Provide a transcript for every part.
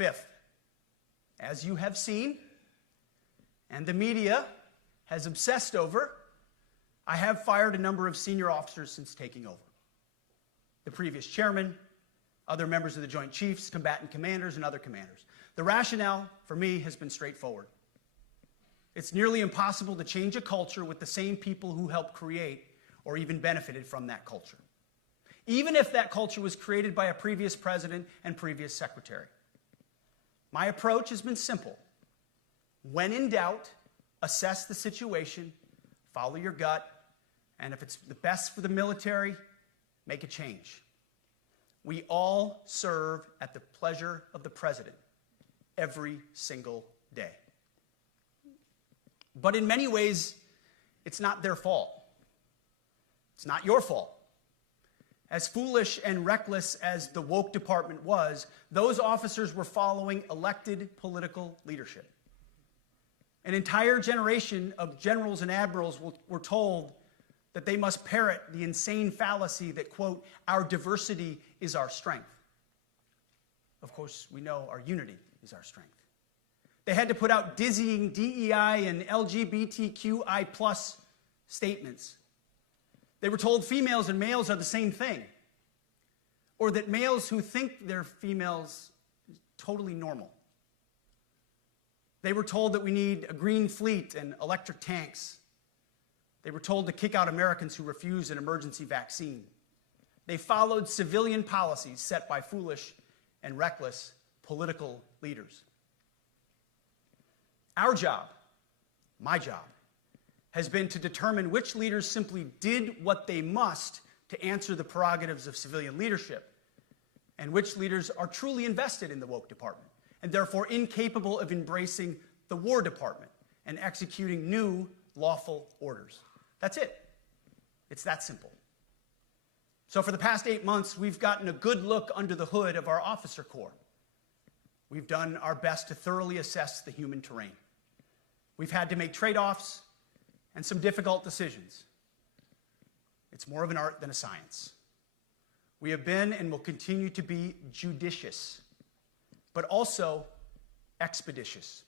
Fifth, as you have seen, and the media has obsessed over, I have fired a number of senior officers since taking over. The previous chairman, other members of the Joint Chiefs, combatant commanders, and other commanders. The rationale for me has been straightforward. It's nearly impossible to change a culture with the same people who helped create or even benefited from that culture, even if that culture was created by a previous president and previous secretary. My approach has been simple. When in doubt, assess the situation, follow your gut, and if it's the best for the military, make a change. We all serve at the pleasure of the president every single day. But in many ways, it's not their fault. It's not your fault. As foolish and reckless as the woke department was, those officers were following elected political leadership. An entire generation of generals and admirals were told that they must parrot the insane fallacy that, quote, our diversity is our strength. Of course, we know our unity is our strength. They had to put out dizzying DEI and LGBTQI+ statements. They were told females and males are the same thing, or that males who think they're females is totally normal. They were told that we need a green fleet and electric tanks. They were told to kick out Americans who refused an emergency vaccine. They followed civilian policies set by foolish and reckless political leaders. Our job, my job, has been to determine which leaders simply did what they must to answer the prerogatives of civilian leadership, and which leaders are truly invested in the woke department, and therefore incapable of embracing the War Department and executing new lawful orders. That's it. It's that simple. So for the past 8 months, we've gotten a good look under the hood of our officer corps. We've done our best to thoroughly assess the human terrain. We've had to make trade-offs and some difficult decisions. It's more of an art than a science. We have been and will continue to be judicious, but also expeditious.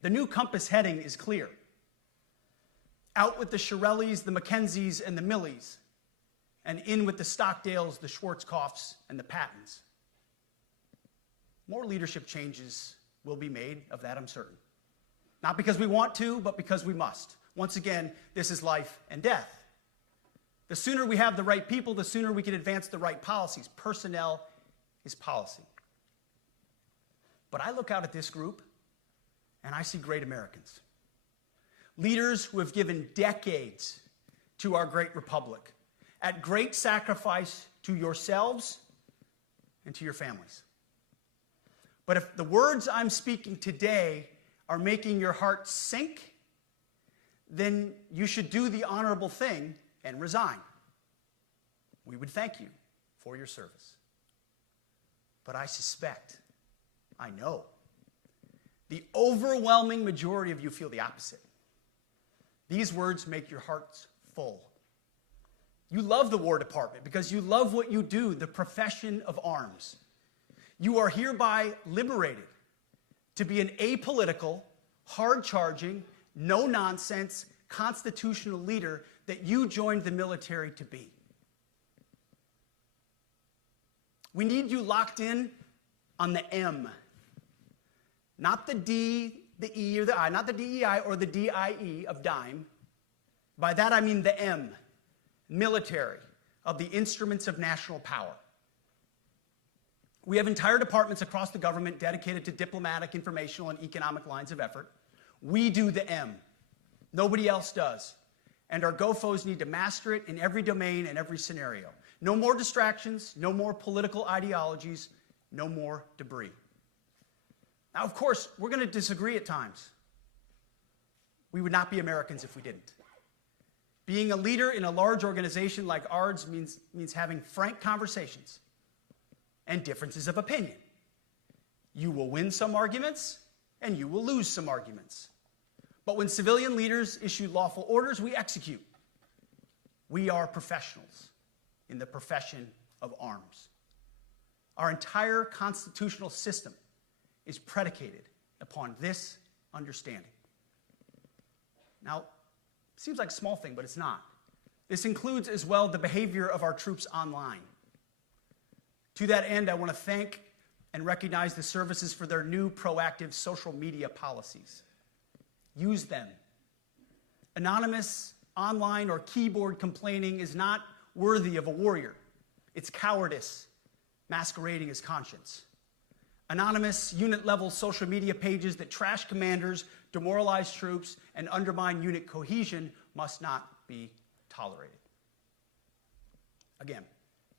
The new compass heading is clear. Out with the Shirellis, the Mackenzies, and the Millies, and in with the Stockdales, the Schwarzkopfs, and the Pattons. More leadership changes will be made, of that I'm certain. Not because we want to, but because we must. Once again, this is life and death. The sooner we have the right people, the sooner we can advance the right policies. Personnel is policy. But I look out at this group, and I see great Americans. Leaders who have given decades to our great republic, at great sacrifice to yourselves and to your families. But if the words I'm speaking today are making your heart sink, then you should do the honorable thing and resign. We would thank you for your service. But I suspect, I know, the overwhelming majority of you feel the opposite. These words make your hearts full. You love the War Department because you love what you do, the profession of arms. You are hereby liberated to be an apolitical, hard-charging, no-nonsense, constitutional leader that you joined the military to be. We need you locked in on the M, not the D, the E, or the I, not the DEI or the DIE of dime. By that I mean the M, military, of the instruments of national power. We have entire departments across the government dedicated to diplomatic, informational, and economic lines of effort. We do the M. Nobody else does. And our GOFOs need to master it in every domain and every scenario. No more distractions, no more political ideologies, no more debris. Now, of course, we're going to disagree at times. We would not be Americans if we didn't. Being a leader in a large organization like ours means having frank conversations and differences of opinion. You will win some arguments, and you will lose some arguments. But when civilian leaders issue lawful orders, we execute. We are professionals in the profession of arms. Our entire constitutional system is predicated upon this understanding. Now, it seems like a small thing, but it's not. This includes as well the behavior of our troops online. To that end, I want to thank and recognize the services for their new proactive social media policies. Use them. Anonymous, online, or keyboard complaining is not worthy of a warrior. It's cowardice masquerading as conscience. Anonymous, unit-level social media pages that trash commanders, demoralize troops, and undermine unit cohesion must not be tolerated. Again,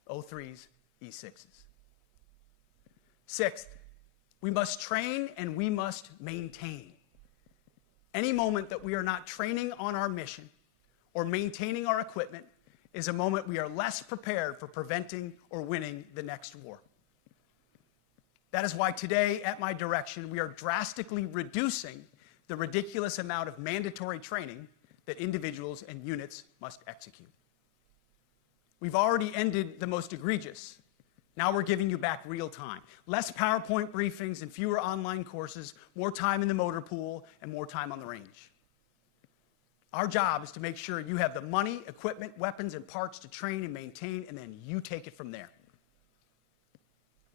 O3s, E6s. Sixth, we must train and we must maintain. Any moment that we are not training on our mission or maintaining our equipment is a moment we are less prepared for preventing or winning the next war. That is why today, at my direction, we are drastically reducing the ridiculous amount of mandatory training that individuals and units must execute. We've already ended the most egregious. Now we're giving you back real time. Less PowerPoint briefings and fewer online courses, more time in the motor pool, and more time on the range. Our job is to make sure you have the money, equipment, weapons, and parts to train and maintain, and then you take it from there.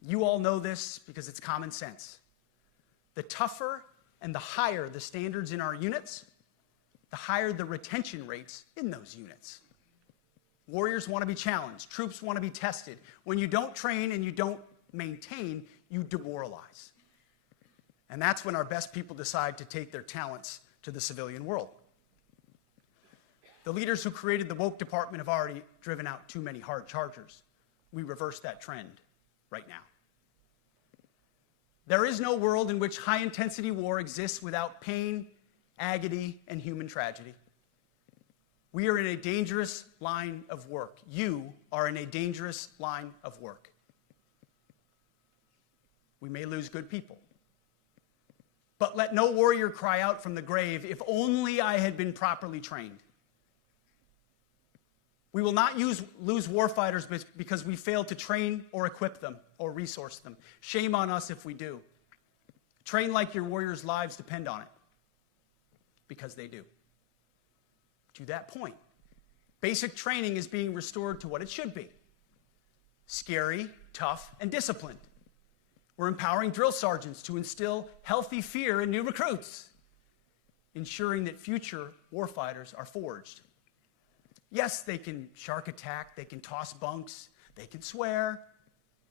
You all know this because it's common sense. The tougher and the higher the standards in our units, the higher the retention rates in those units. Warriors want to be challenged. Troops want to be tested. When you don't train and you don't maintain, you demoralize. And that's when our best people decide to take their talents to the civilian world. The leaders who created the woke department have already driven out too many hard chargers. We reverse that trend right now. There is no world in which high-intensity war exists without pain, agony, and human tragedy. We are in a dangerous line of work. You are in a dangerous line of work. We may lose good people. But let no warrior cry out from the grave, "If only I had been properly trained." We will not lose warfighters because we failed to train or equip them or resource them. Shame on us if we do. Train like your warriors' lives depend on it, because they do. To that point, basic training is being restored to what it should be: scary, tough, and disciplined. We're empowering drill sergeants to instill healthy fear in new recruits, ensuring that future warfighters are forged. Yes, they can shark attack, they can toss bunks, they can swear,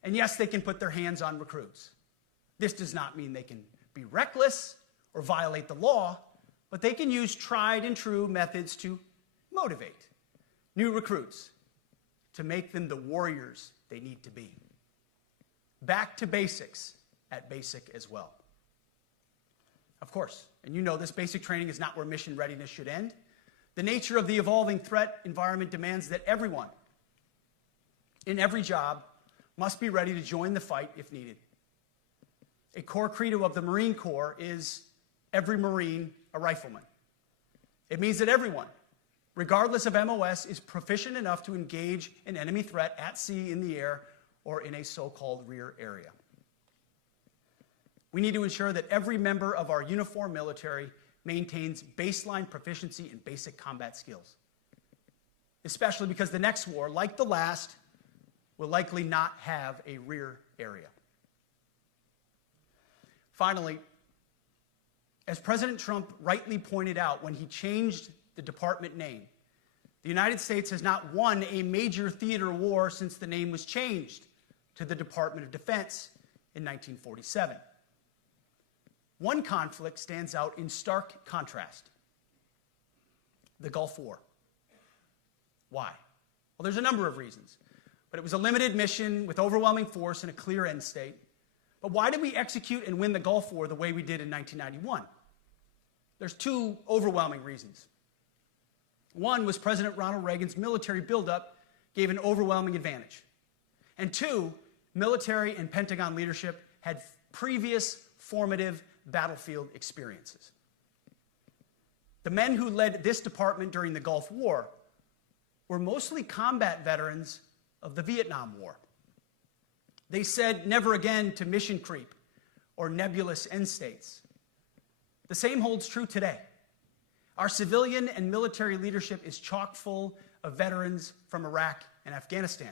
and yes, they can put their hands on recruits. This does not mean they can be reckless or violate the law, but they can use tried and true methods to motivate new recruits, to make them the warriors they need to be. Back to basics at basic as well. Of course, and you know this, basic training is not where mission readiness should end. The nature of the evolving threat environment demands that everyone, in every job, must be ready to join the fight if needed. A core credo of the Marine Corps is every Marine a rifleman. It means that everyone, regardless of MOS, is proficient enough to engage an enemy threat at sea, in the air, or in a so-called rear area. We need to ensure that every member of our uniformed military maintains baseline proficiency in basic combat skills, especially because the next war, like the last, will likely not have a rear area. Finally, as President Trump rightly pointed out when he changed the department name, the United States has not won a major theater war since the name was changed to the Department of Defense in 1947. One conflict stands out in stark contrast: the Gulf War. Why? Well, there's a number of reasons, but it was a limited mission with overwhelming force and a clear end state. But why did we execute and win the Gulf War the way we did in 1991? There's two overwhelming reasons. One was President Ronald Reagan's military buildup gave an overwhelming advantage. And two, military and Pentagon leadership had previous formative battlefield experiences. The men who led this department during the Gulf War were mostly combat veterans of the Vietnam War. They said never again to mission creep or nebulous end states. The same holds true today. Our civilian and military leadership is chock full of veterans from Iraq and Afghanistan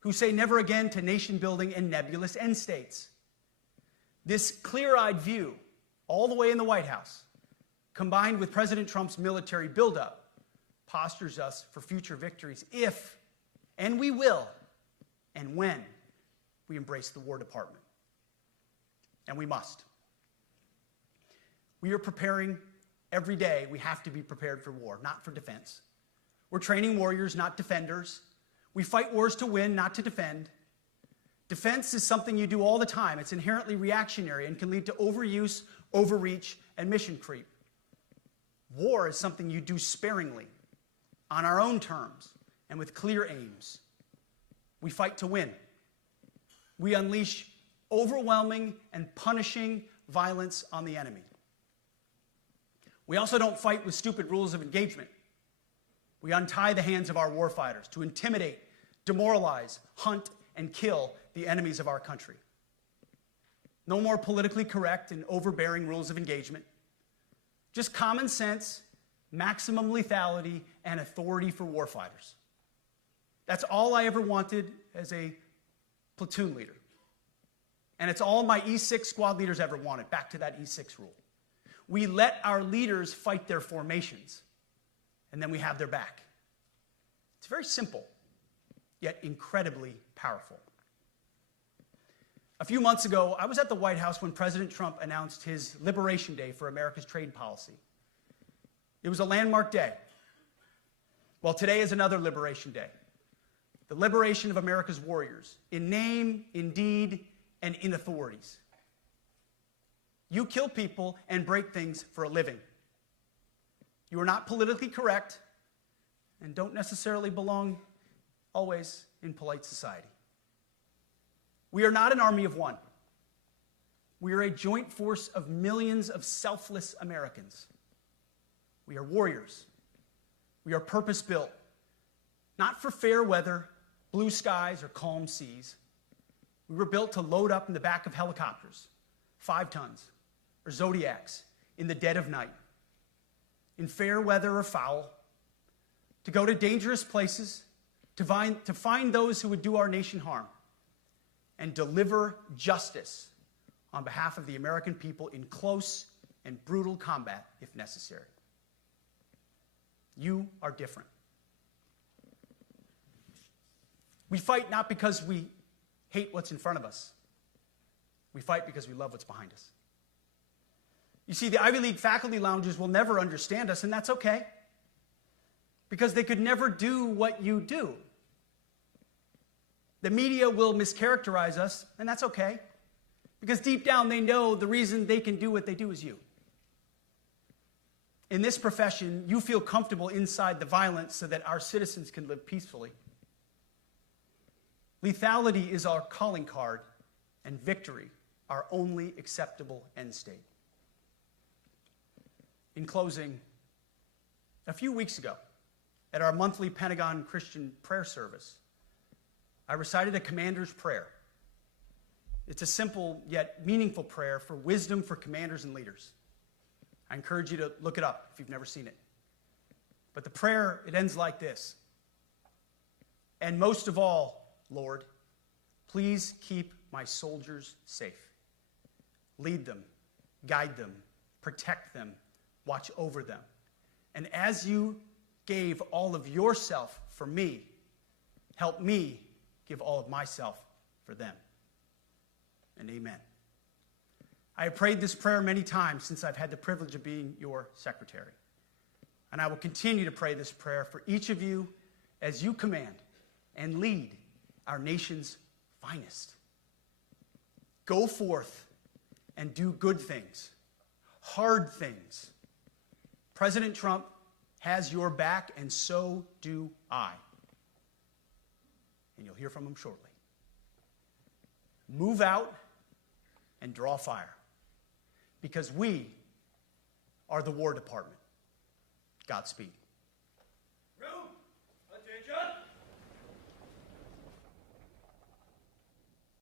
who say never again to nation building and nebulous end states. This clear-eyed view, all the way in the White House, combined with President Trump's military buildup, postures us for future victories if, and we will, and when we embrace the War Department. And we must. We are preparing every day. We have to be prepared for war, not for defense. We're training warriors, not defenders. We fight wars to win, not to defend. Defense is something you do all the time. It's inherently reactionary and can lead to overuse, overreach, and mission creep. War is something you do sparingly, on our own terms, and with clear aims. We fight to win. We unleash overwhelming and punishing violence on the enemy. We also don't fight with stupid rules of engagement. We untie the hands of our warfighters to intimidate, demoralize, hunt, and kill the enemies of our country. No more politically correct and overbearing rules of engagement. Just common sense, maximum lethality, and authority for warfighters. That's all I ever wanted as a platoon leader. And it's all my E6 squad leaders ever wanted, back to that E6 rule. We let our leaders fight their formations, and then we have their back. It's very simple, yet incredibly powerful. A few months ago, I was at the White House when President Trump announced his Liberation Day for America's trade policy. It was a landmark day. Well, today is another Liberation Day. The liberation of America's warriors, in name, in deed, and in authorities. You kill people and break things for a living. You are not politically correct and don't necessarily belong always in polite society. We are not an army of one. We are a joint force of millions of selfless Americans. We are warriors. We are purpose-built, not for fair weather, blue skies, or calm seas. We were built to load up in the back of helicopters, 5 tons, or Zodiacs, in the dead of night, in fair weather or foul, to go to dangerous places, to find those who would do our nation harm, and deliver justice on behalf of the American people in close and brutal combat if necessary. You are different. We fight not because we hate what's in front of us. We fight because we love what's behind us. You see, the Ivy League faculty lounges will never understand us, and that's okay, because they could never do what you do. The media will mischaracterize us, and that's okay, because deep down they know the reason they can do what they do is you. In this profession, you feel comfortable inside the violence so that our citizens can live peacefully. Lethality is our calling card, and victory our only acceptable end state. In closing, a few weeks ago, at our monthly Pentagon Christian prayer service, I recited a commander's prayer. It's a simple yet meaningful prayer for wisdom for commanders and leaders. I encourage you to look it up if you've never seen it. But the prayer, it ends like this. And most of all, Lord, please keep my soldiers safe. Lead them, guide them, protect them, watch over them. And as you gave all of yourself for me, help me give all of myself for them. And amen. I have prayed this prayer many times since I've had the privilege of being your secretary. And I will continue to pray this prayer for each of you as you command and lead our nation's finest. Go forth and do good things, hard things. President Trump has your back, and so do I. And you'll hear from him shortly. Move out and draw fire, because we are the War Department. Godspeed.